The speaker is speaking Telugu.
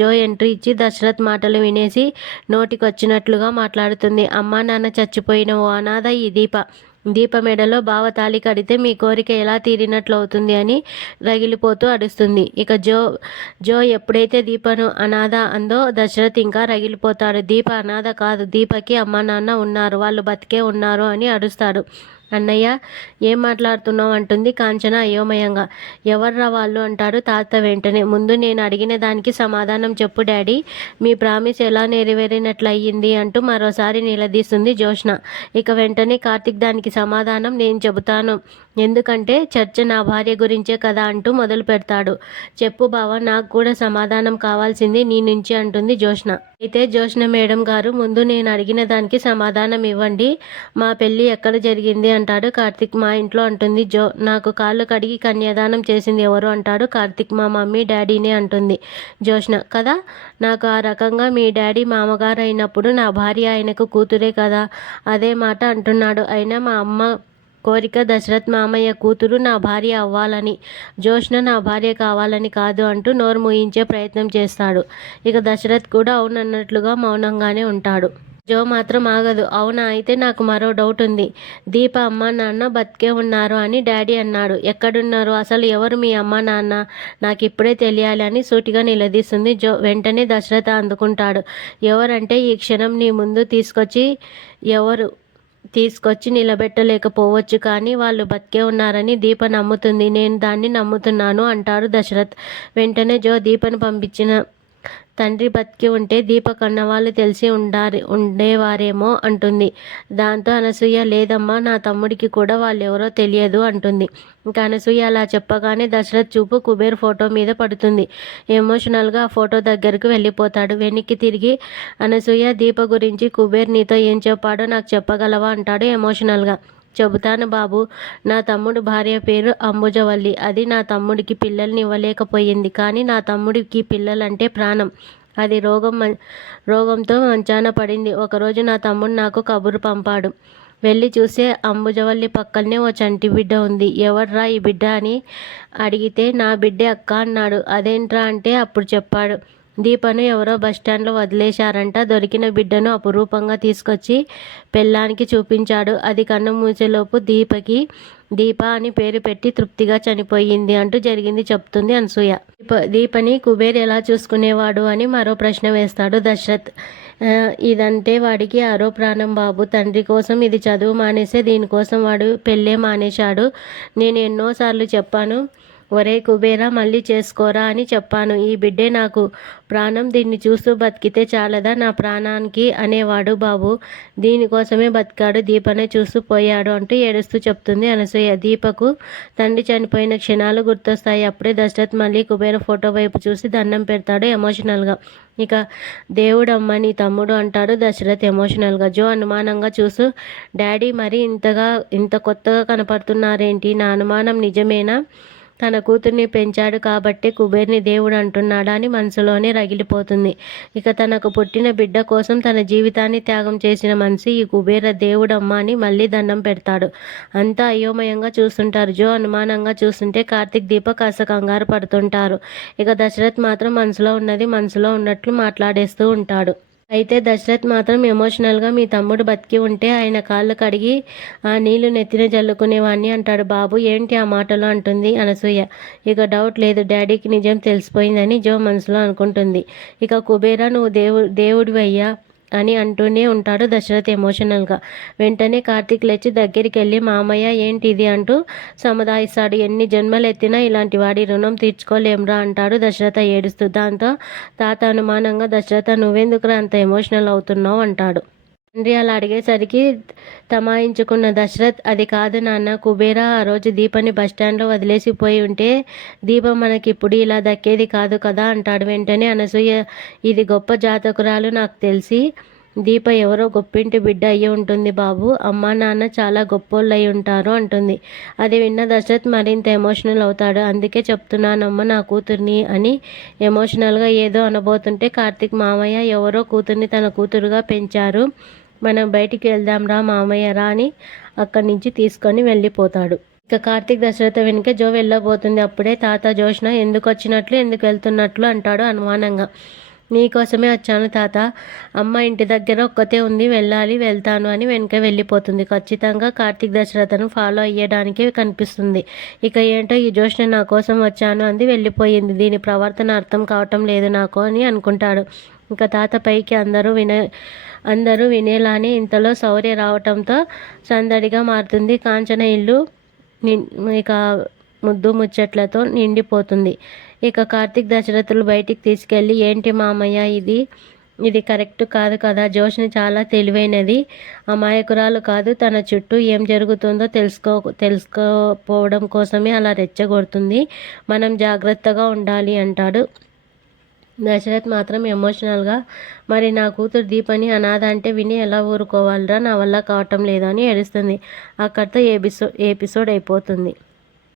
జో ఎంట్రీ ఇచ్చి దశరథ్ మాటలు వినేసి నోటికొచ్చినట్లుగా మాట్లాడుతుంది. అమ్మా నాన్న చచ్చిపోయిన ఓ అనాథ ఈ దీప మెడలో బావ తాళి కడితే మీ కోరిక ఎలా తీరినట్లు అవుతుంది అని రగిలిపోతూ అడుస్తుంది. ఇక జో ఎప్పుడైతే దీపను అనాథ అందో దశరథ్ ఇంకా రగిలిపోతాడు. దీప అనాథ కాదు, దీపకి అమ్మ నాన్న ఉన్నారు, వాళ్ళు బతికే ఉన్నారు అని అడుస్తాడు. అన్నయ్య ఏం మాట్లాడుతున్నావు అంటుంది కాంచన అయోమయంగా. ఎవర్రా వాళ్ళు అంటాడు తాత వెంటనే. ముందు నేను అడిగిన దానికి సమాధానం చెప్పు డాడీ, మీ ప్రామిస్ ఎలా నెరవేరినట్లు అయ్యింది అంటూ మరోసారి నిలదీస్తుంది జ్యోత్స్న. ఇక వెంటనే కార్తిక్ దానికి సమాధానం నేను చెబుతాను, ఎందుకంటే చర్చ నా భార్య గురించే కదా అంటూ మొదలు పెడతాడు. చెప్పు బావ, నాకు కూడా సమాధానం కావాల్సింది నీ నుంచి అంటుంది జ్యోత్స్న. అయితే జ్యోత్స్న మేడం గారు, ముందు నేను అడిగిన దానికి సమాధానం ఇవ్వండి, మా పెళ్ళి ఎక్కడ జరిగింది అంటాడు కార్తిక్. మా ఇంట్లో అంటుంది జో. నాకు కాళ్ళు కడిగి కన్యాదానం చేసింది ఎవరు అంటాడు కార్తిక్. మా మమ్మీ డాడీనే అంటుంది జ్యోత్స్న. కదా, నాకు ఆ రకంగా మీ డాడీ మామగారు అయినప్పుడు నా భార్య ఆయనకు కూతురే కదా, అదే మాట అంటున్నాడు. అయినా మా అమ్మ కోరిక దశరథ్ మామయ్య కూతురు నా భార్య అవ్వాలని, జ్యోత్స్న నా భార్య కావాలని కాదు అంటూ నోరు మూయించే ప్రయత్నం చేస్తాడు. ఇక దశరథ్ కూడా అవునన్నట్లుగా మౌనంగానే ఉంటాడు. జో మాత్రం ఆగదు. అవునా, అయితే నాకు మరో డౌట్ ఉంది. దీప అమ్మ నాన్న బతికే ఉన్నారు అని డాడీ అన్నాడు. ఎక్కడున్నారు, అసలు ఎవరు మీ అమ్మ నాన్న, నాకు ఇప్పుడే తెలియాలి అని సూటిగా నిలదీస్తుంది జో. వెంటనే దశరథ అందుకుంటాడు. ఎవరంటే ఈ క్షణం నీ ముందు తీసుకొచ్చి నిలబెట్టలేకపోవచ్చు, కానీ వాళ్ళు బతికే ఉన్నారని దీప నమ్ముతుంది, నేను దాన్ని నమ్ముతున్నాను అంటాడు దశరథ్. వెంటనే జో దీపను పంపించిన తండ్రి బతికి ఉంటే దీప కన్నవాళ్ళు తెలిసి ఉండేవారేమో అంటుంది. దాంతో అనసూయ, లేదమ్మా, నా తమ్ముడికి కూడా వాళ్ళెవరో తెలియదు అంటుంది. ఇంకా అనసూయ అలా చెప్పగానే దశరథ్ చూపు కుబేర్ ఫోటో మీద పడుతుంది. ఎమోషనల్గా ఆ ఫోటో దగ్గరకు వెళ్ళిపోతాడు. వెనక్కి తిరిగి, అనసూయ, దీప గురించి కుబేర్ నీతో ఏం చెప్పాడో నాకు చెప్పగలవా అంటాడు ఎమోషనల్గా. చెబుతాను బాబు, నా తమ్ముడు భార్య పేరు అంబుజవల్లి. అది నా తమ్ముడికి పిల్లల్ని ఇవ్వలేకపోయింది, కానీ నా తమ్ముడికి పిల్లలంటే ప్రాణం. అది రోగంతో మంచాన పడింది. ఒకరోజు నా తమ్ముడు నాకు కబురు పంపాడు. వెళ్ళి చూస్తే అంబుజవల్లి పక్కనే ఓ చంటి బిడ్డ ఉంది. ఎవర్రా ఈ బిడ్డ అని అడిగితే నా బిడ్డే అక్క అన్నాడు. అదేంట్రా అంటే అప్పుడు చెప్పాడు, దీపను ఎవరో బస్టాండ్లో వదిలేశారంట. దొరికిన బిడ్డను అపురూపంగా తీసుకొచ్చి పెళ్ళానికి చూపించాడు. అది కన్ను మూసేలోపు దీప అని పేరు పెట్టి తృప్తిగా చనిపోయింది అంటూ జరిగింది చెప్తుంది అనసూయ. దీపని కుబేర్ ఎలా చూసుకునేవాడు అని మరో ప్రశ్న వేస్తాడు దశరథ్. ఇదంటే వాడికి ఆరో ప్రాణం బాబు. తండ్రి కోసం ఇది చదువు మానేసే, దీనికోసం వాడు పెళ్ళే మానేశాడు. నేను ఎన్నోసార్లు చెప్పాను, ఒరే కుబేరా మళ్ళీ చేసుకోరా అని చెప్పాను. ఈ బిడ్డే నాకు ప్రాణం, దీన్ని చూస్తూ బతికితే చాలదా నా ప్రాణానికి అనేవాడు బాబు. దీనికోసమే బతికాడు, దీపనే చూస్తూ పోయాడు అంటూ ఏడుస్తూ చెప్తుంది అనసూయ. దీపకు తండ్రి చనిపోయిన క్షణాలు గుర్తొస్తాయి. అప్పుడే దశరథ్ మళ్ళీ కుబేర ఫోటో వైపు చూసి దండం పెడతాడు ఎమోషనల్గా. ఇక దేవుడమ్మ నీ తమ్ముడు అంటాడు దశరథ్ ఎమోషనల్గా. జో అనుమానంగా చూస్తూ, డాడీ మరి ఇంత కొత్తగా కనపడుతున్నారేంటి, నా అనుమానం నిజమేనా, తన కూతుర్ని పెంచాడు కాబట్టే కుబేర్ని దేవుడు అంటున్నాడా అని మనసులోనే రగిలిపోతుంది. ఇక తనకు పుట్టిన బిడ్డ కోసం తన జీవితాన్ని త్యాగం చేసిన మనిషి ఈ కుబేర దేవుడమ్మ అని మళ్ళీ దండం పెడతాడు. అంతా అయోమయంగా చూస్తుంటారు. జో అనుమానంగా చూస్తుంటే కార్తిక్, దీప కాస్త కంగారు పడుతుంటారు. ఇక దశరథ్ మాత్రం మనసులో ఉన్నది మనసులో ఉన్నట్లు మాట్లాడేస్తూ ఉంటాడు. అయితే దశరథ్ మాత్రం ఎమోషనల్గా, మీ తమ్ముడు బతికి ఉంటే ఆయన కాళ్ళు కడిగి ఆ నీళ్లు నెత్తిన జల్లుకునేవాణ్ణి అంటాడు. బాబు ఏంటి ఆ మాటలు అంటుంది అనసూయ. ఇక డౌట్ లేదు, డాడీకి నిజం తెలిసిపోయిందని జో మనసులో అనుకుంటుంది. ఇక కుబేరా నువ్వు దేవుడివయ్యా అని అంటూనే ఉంటాడు దశరథ్ ఎమోషనల్గా. వెంటనే కార్తీక్ లేచి దగ్గరికి వెళ్ళి, మామయ్య ఏంటి ఇది అంటూ సముదాయిస్తాడు. ఎన్ని జన్మలు ఎత్తినా ఇలాంటి వాడి రుణం తీర్చుకోలేంరా అంటాడు దశరథ ఏడుస్తూ. దాంతో తాత అనుమానంగా, దశరథ నువ్వెందుకురా అంత ఎమోషనల్ అవుతున్నావు అంటాడు. తండ్రి అలా అడిగేసరికి తమాయించుకున్న దశరథ్, అది కాదు నాన్న, కుబేరా ఆ రోజు దీపని బస్టాండ్లో వదిలేసిపోయి ఉంటే దీపం మనకిప్పుడు ఇలా దక్కేది కాదు కదా అంటాడు. వెంటనే అనసూయ, ఇది గొప్ప జాతకురాలు, నాకు తెలిసి దీప ఎవరో గొప్పింటి బిడ్డ అయ్యి ఉంటుంది బాబు, అమ్మా నాన్న చాలా గొప్పోళ్ళు అయి ఉంటారు అంటుంది. అది విన్న దశరథ్ మరింత ఎమోషనల్ అవుతాడు. అందుకే చెప్తున్నానమ్మ నా కూతుర్ని అని ఎమోషనల్గా ఏదో అనబోతుంటే కార్తిక్, మామయ్య ఎవరో కూతుర్ని తన కూతురుగా పెంచారు, మనం బయటికి వెళ్దాం రా మామయ్య రా అని అక్కడి నుంచి తీసుకొని వెళ్ళిపోతాడు. ఇక కార్తిక్ దశరథ వెనుక జో వెళ్ళబోతుంది. అప్పుడే తాత జ్యోత్స్న ఎందుకు వచ్చినట్లు ఎందుకు వెళ్తున్నట్లు అంటాడు అనుమానంగా. నీకోసమే వచ్చాను తాత. అమ్మ ఇంటి దగ్గర ఒక్కతే ఉంది, వెళ్తాను అని వెనక వెళ్ళిపోతుంది. ఖచ్చితంగా కార్తీక్ దశరథను ఫాలో అయ్యడానికి కనిపిస్తుంది. ఇక ఏంటో ఈ జోష్ని నా కోసం వచ్చాను అంది, వెళ్ళిపోయింది. దీని ప్రవర్తన అర్థం కావటం లేదు నాకు అని అనుకుంటాడు. ఇక తాత పైకి అందరూ వినేలానే ఇంతలో శౌర్య రావటంతో సందడిగా మారుతుంది. కాంచన ఇల్లు ఇక ముద్దు ముచ్చట్లతో నిండిపోతుంది. ఇక కార్తీక్ దశరథులు బయటికి తీసుకెళ్ళి, ఏంటి మామయ్య ఇది కరెక్ట్ కాదు కదా. జోష్ని చాలా తెలివైనది, అమాయకురాలు కాదు. తన చుట్టూ ఏం జరుగుతుందో తెలుసుకోపోవడం కోసమే అలా రెచ్చగొడుతుంది. మనం జాగ్రత్తగా ఉండాలి అంటాడు. దశరథ్ మాత్రం ఎమోషనల్గా, మరి నా కూతురు దీపని అనాథ అంటే విని ఎలా ఊరుకోవాలరా, నా వల్ల కావటం లేదు అని ఏడుస్తుంది. అక్కడితో ఎపిసోడ్ అయిపోతుంది.